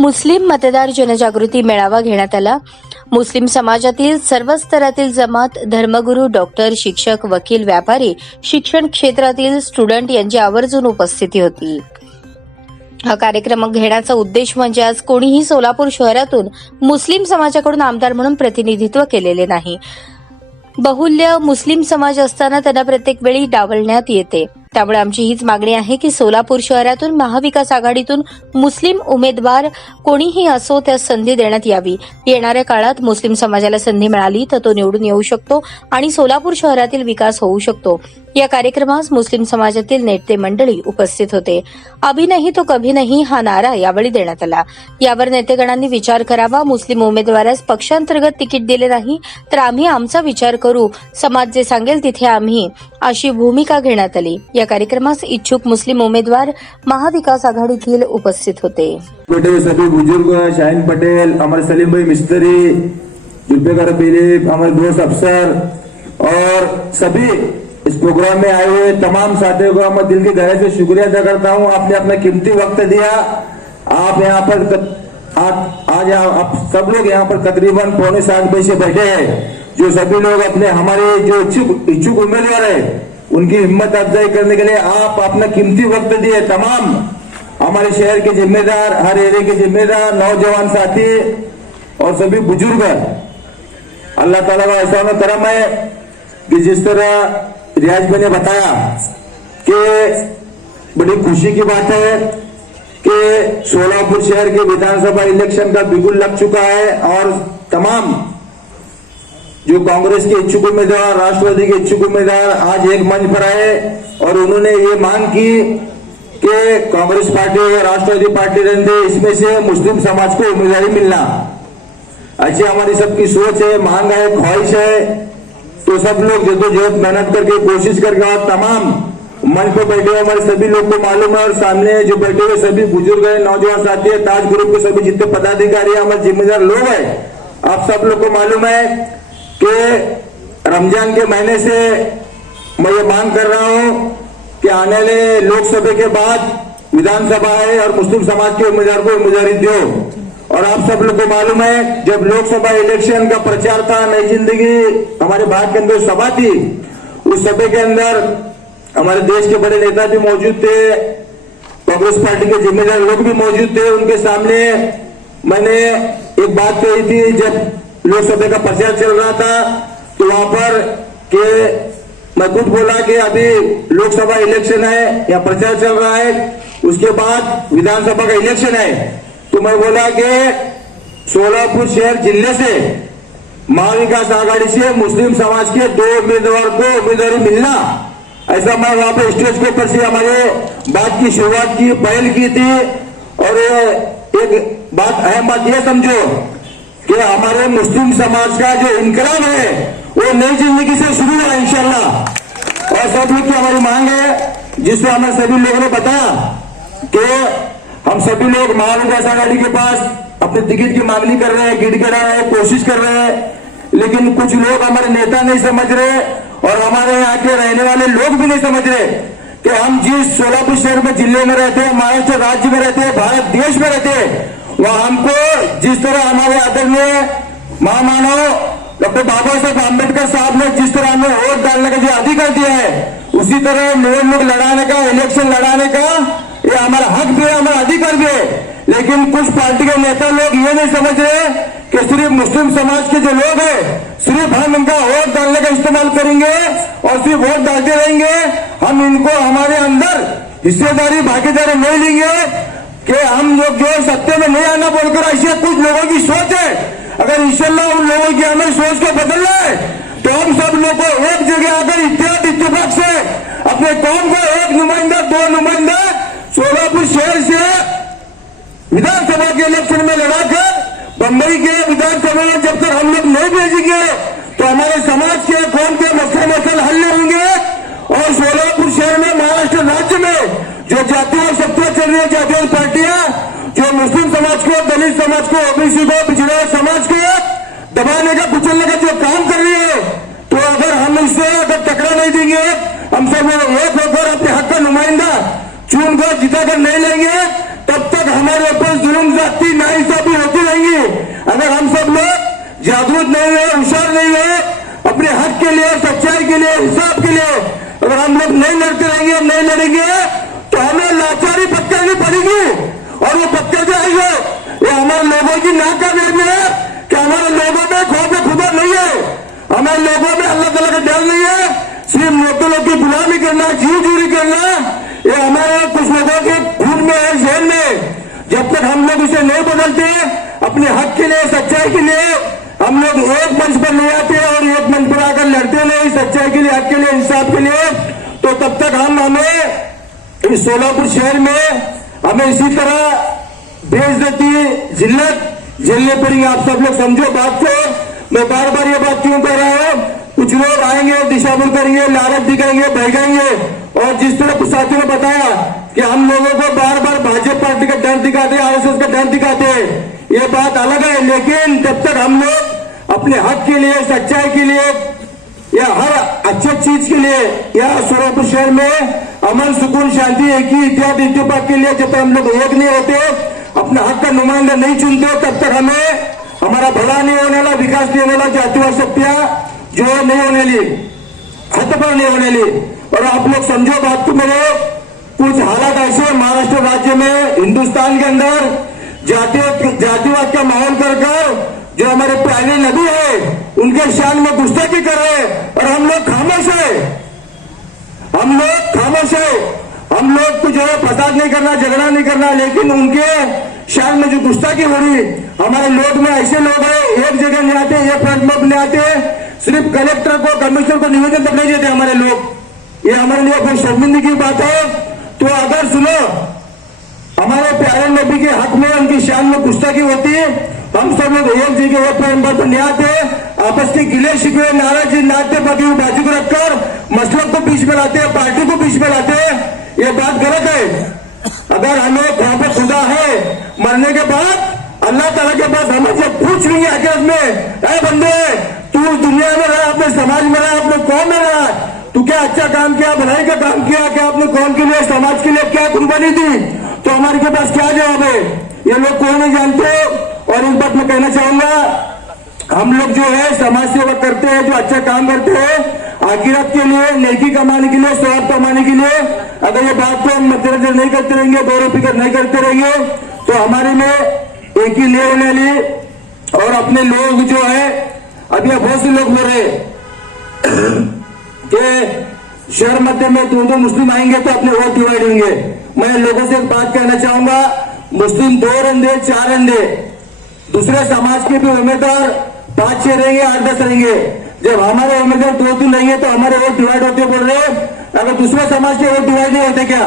मुस्लिम मतदार जनजागृती मेळावा घेण्यात आला। मुस्लिम समाजातील सर्व स्तरातील जमात, धर्मगुरू, डॉक्टर, शिक्षक, वकील, व्यापारी, शिक्षण क्षेत्रातील स्टुडंट यांची आवर्जून उपस्थिती होती। हा कार्यक्रम घेण्याचा उद्देश म्हणजे आज कोणीही सोलापूर शहरातून मुस्लिम समाजाकडून आमदार म्हणून प्रतिनिधित्व केलेले नाही। बहुल्य मुस्लिम समाज असताना त्यांना प्रत्येक वेळी डावलण्यात येते। त्यामुळे आमची हीच मागणी आहे की सोलापूर शहरातून महाविकास आघाडीतून मुस्लिम उमेदवार कोणीही असो त्यास संधी देण्यात यावी। येणाऱ्या काळात मुस्लिम समाजाला संधी मिळाली तर तो निवडून येऊ शकतो आणि सोलापूर शहरातील विकास होऊ शकतो। या कार्यक्रमास मुस्लिम समाजातील नेते मंडळी उपस्थित होते। अभी नहीं तो कभी नहीं हा नारा यावेळी देण्यात आला। यावर नेतेगणांनी विचार करावा। मुस्लिम उमेदवारास पक्षांतर्गत तिकीट दिले नाही तर आम्ही आमचा विचार करू, समाज जे सांगेल तिथे आम्ही, अशी भूमिका घेण्यात आली। या कार्यक्रमास इच्छुक मुस्लिम उमेदवार महाविकास आघाडीतील उपस्थित होते। सभी बुजुर्ग, शाहीन पटेल, हमारे सलीम भाई मिस्त्री, जुल्फिकार बिली, हमारे दोस्त अफसर और सभी इस प्रोग्राम में आए हुए तमाम साथियों का मैं दिल की गहराई से शुक्रिया अदा करता हूं। आपने अपना कीमती वक्त दिया। आप यहाँ पर आज आप सब लोग यहाँ पर तकरीबन 7:45 बजे से बैठे हैं। जो सभी लोग अपने हमारे जो इच्छुक उम्मीदवार है उनकी हिम्मत अफजाई करने के लिए आप अपना कीमती वक्त दिए। तमाम हमारे शहर के जिम्मेदार, हर एरिया के जिम्मेदार, नौजवान साथी और सभी बुजुर्ग, अल्लाह ताला का ऐसा करम है कि जिस तरह रियाज भाई ने बताया कि बड़ी खुशी की बात है कि सोलापुर शहर के विधानसभा इलेक्शन का बिगुल लग चुका है और तमाम जो कांग्रेस के इच्छुक उम्मीदवार, राष्ट्रवादी के इच्छुक उम्मीदवार आज एक मंच पर आए और उन्होंने ये मांग की कि कांग्रेस पार्टी और राष्ट्रवादी पार्टी रहने इसमें से मुस्लिम समाज को उम्मीदवारी मिलना। अच्छी हमारी सबकी सोच है, मांग है, ख्वाहिश है। तो सब लोग जद्दोजहद मेहनत करके कोशिश करके और तमाम मंच पर बैठे हुए हमारे सभी लोग को मालूम है और सामने जो बैठे हुए सभी बुजुर्ग है, नौजवान साथी है, ताज ग्रुप के सभी जितने पदाधिकारी है, हमारे जिम्मेदार लोग है, आप सब लोग को मालूम है कि रमजान के महीने से मैं ये मांग कर रहा हूं कि आने वाले लोकसभा के बाद विधानसभा है और मुस्लिम समाज के उम्मीदवार को उम्मीदवारी दो। और आप सब लोग को मालूम है जब लोकसभा इलेक्शन का प्रचार था, नई जिंदगी हमारे भारत के अंदर सभा थी, उस सभा के अंदर हमारे देश के बड़े नेता भी मौजूद थे, कांग्रेस पार्टी के जिम्मेदार लोग भी मौजूद थे। उनके सामने मैंने एक बात कही थी जब लोकसभा का प्रचार चल रहा था, तो वहां पर के मैं खुद बोला कि अभी लोकसभा इलेक्शन है या प्रचार चल रहा है, उसके बाद विधानसभा का इलेक्शन है। तो मैं बोला कि सोलापुर शहर जिले से महाविकास आघाड़ी से मुस्लिम समाज के 2 उम्मीदवार को उम्मीदवारी मिलना, ऐसा मैं वहां पर स्टेज के ऊपर से हमारे बात की शुरुआत की, पहल की थी। और एक बात, अहम बात यह समझो कि हमारे मुस्लिम समाज का जो इनकलाब है वो नई जिंदगी से शुरू हुआ इंशाल्लाह। और सब लोग की हमारी मांग है, जिससे हमें सभी लोगों ने बताया कि हम सभी लोग महाविकास आघाड़ी के पास अपने टिकट की मांगनी कर रहे हैं, गिड़गिड़ा रहे हैं, कोशिश कर रहे हैं, लेकिन कुछ लोग हमारे नेता नहीं समझ रहे और हमारे यहाँ के रहने वाले लोग भी नहीं समझ रहे कि हम जिस सोलापुर शहर में, जिले में रहते हैं, महाराष्ट्र राज्य में रहते हैं, भारत देश में रहते हैं, वह हमको जिस तरह हमारे आदरणीय महामानव डॉक्टर बाबा साहब आम्बेडकर साहब ने जिस तरह हमें वोट डालने का जो अधिकार दिया है, उसी तरह निवडणूक लड़ाने का, इलेक्शन लड़ाने का ये हमारा हक भी है, हमारा अधिकार भी है। लेकिन कुछ पार्टी के नेता लोग ये नहीं समझ रहे कि सिर्फ मुस्लिम समाज के जो लोग हैं सिर्फ हम इनका वोट डालने का इस्तेमाल करेंगे और सिर्फ वोट डालते रहेंगे, हम इनको हमारे अंदर हिस्सेदारी, भागीदारी नहीं लेंगे कि हम लोग जो सत्ते में नहीं आना बोलकर, ऐसे कुछ लोगों की सोच है। अगर इंशाल्लाह उन लोगों की हमें सोच को बदलना है तो हम सब लोग को एक जगह आकर इत्तेफाक से अपने कौम का एक नुमाइंदा, 2 नुमाइंदा सोलापुर शहर से विधानसभा के इलेक्शन में लड़ाकर बंबई के विधानसभा में जब तक हम लोग नहीं भेजेंगे तो हमारे समाज के, कौम के मसले हल नहीं होंगे। और सोलापुर शहर में, महाराष्ट्र राज्य में जो जातीय सत्ता चल रही है, जातीय पार्टियां जो मुस्लिम समाज को, दलित समाज को, ओबीसी को, पिछड़ा समाज को दबाने का, कुचलने का जो काम कर रही है, तो अगर हम इससे अगर टकरा नहीं देंगे, हम सब लोग एक होकर अपने हक का नुमाइंदा चुनकर जिताकर नहीं लेंगे, तब तक हमारे ऊपर जुल्म जाती नाइंसाफी होती रहेंगी, अगर हम सब लोग जागरूक नहीं हुए, होशियार नहीं हुए, अपने हक के लिए, सच्चाई के लिए, इंसाफ के लिए अगर हम लोग नहीं लड़ते रहेंगे, हम नहीं लड़ेंगे तो हमें लाचारी पत्थरनी पड़ेगी। और वो पत्थर जो है ये हमारे लोगों की नाकामयाबी है कि हमारे लोगों में खौफ खुदा नहीं है, हमारे लोगों में अल्लाह ताला का डर नहीं है। सिर्फ लोगों की गुलामी करना, जीव चोरी करना, ये हमारे कुछ लोगों के खून में है, जहन में। जब तक हम लोग इसे नहीं बदलते, अपने हक के लिए, सच्चाई के लिए हम लोग एक मंच पर नहीं आते और एक मंच पर आकर लड़ते नहीं सच्चाई के लिए, हक के लिए, इंसाफ के लिए, तो तब तक हमें इस सोलापुर शहर में हमें इसी तरह बेइज्जती, जिल्लत झेलने पड़ेंगे। आप सब लोग समझो बात को। मैं बार बार ये बात क्यों कर रहा हूं? कुछ लोग आएंगे, दिशाभूल करेंगे, लालच दिखाएंगे, बहकाएंगे, और जिस तरह कुछ साथियों ने बताया कि हम लोगों को बार बार भाजपा पार्टी का डर दिखाते हैं, आरएसएस का डर दिखाते हैं, ये बात अलग है। लेकिन जब तक हम लोग अपने हक के लिए, सच्चाई के लिए या हर अच्छे चीज के लिए या सोलापुर शहर में अमन, सुकून, शांति, एक ही इत्यादि इत्तेफाक के लिए जब तक हम लोग एक नहीं होते, अपना हक का नुमाइंदा नहीं चुनते, तब तक हमें हमारा भला नहीं होने वाला, विकास नहीं होने वाला, जातिवाद शक्तियां जो है नहीं होने ली, हद पर नहीं होने ली। और आप लोग समझो बात को मेरे, कुछ हालात ऐसे महाराष्ट्र राज्य में, हिंदुस्तान के अंदर जातिवाद का माहौल कर जो हमारे प्यारे नबी है उनके शान में गुस्ताखी कर रहे हैं और हम लोग खामोश है। हम लोग को जो है फसाद नहीं करना, झगड़ा नहीं करना, लेकिन उनके शान में जो गुस्ताखी हो रही, हमारे लोग में ऐसे लोग हैं, एक जगह नहीं आते, एक प्लेटफॉर्म नहीं आते, सिर्फ कलेक्टर को, कमिश्नर को निवेदन तक नहीं देते हमारे लोग। ये हमारे लिए कोई शर्मिंदगी की बात है। तो अगर सुनो, हमारे प्यारे नबी के हक में, उनकी शान में गुस्ताखी होती है, हम सब लोग एक जगह एक प्लेटफॉर्म पर नहीं आते, आपस के गिले शिकवे, नाराजगी, नाते बाकी बाजू को रखकर मसलों को बीच में लाते हैं, पार्टी को बीच में लाते हैं, ये बात गलत है। अगर हमें खौफ खुदा है, मरने के बाद अल्लाह ताला के पास हमें जब पूछ लेंगे आखिरत में, ऐ बंदे तू दुनिया में रहा, अपने समाज में रहा, अपने कौम में रहा, तू क्या अच्छा काम किया, भलाई का काम किया, क्या अपने कौम के लिए, समाज के लिए क्या कुर्बानी दी, तो हमारे के पास क्या जवाब है? ये लोग कोई नहीं जानते। और इस बात में कहना चाहूंगा, हम लोग जो है समाज सेवा करते हैं, जो अच्छा काम करते हैं, आखिरत के लिए, नेकी कमाने के लिए, स्वाब कमाने के लिए, अगर ये बात को हम मद्देनजर नहीं करते रहेंगे, गौर फिक्र नहीं करते रहेंगे, तो हमारे में एक ही ले होने वाली। और अपने लोग जो है, अब यह बहुत से लोग बोल रहे कि शहर मध्य में दो मुस्लिम आएंगे तो अपने वोट डिवाइड होंगे। मैं लोगों से एक बात कहना चाहूंगा, मुस्लिम 2 रंधे, 4 रंधे, दूसरे समाज के भी उम्मीदवार 5-6 रहेंगे, 8-10 रहेंगे। जब हमारे उम्मीदवार 2-3 रहेंगे तो हमारे वोट डिवाइड होते बोल रहे हैं, अगर दूसरे समाज के वोट डिवाइड नहीं होते क्या?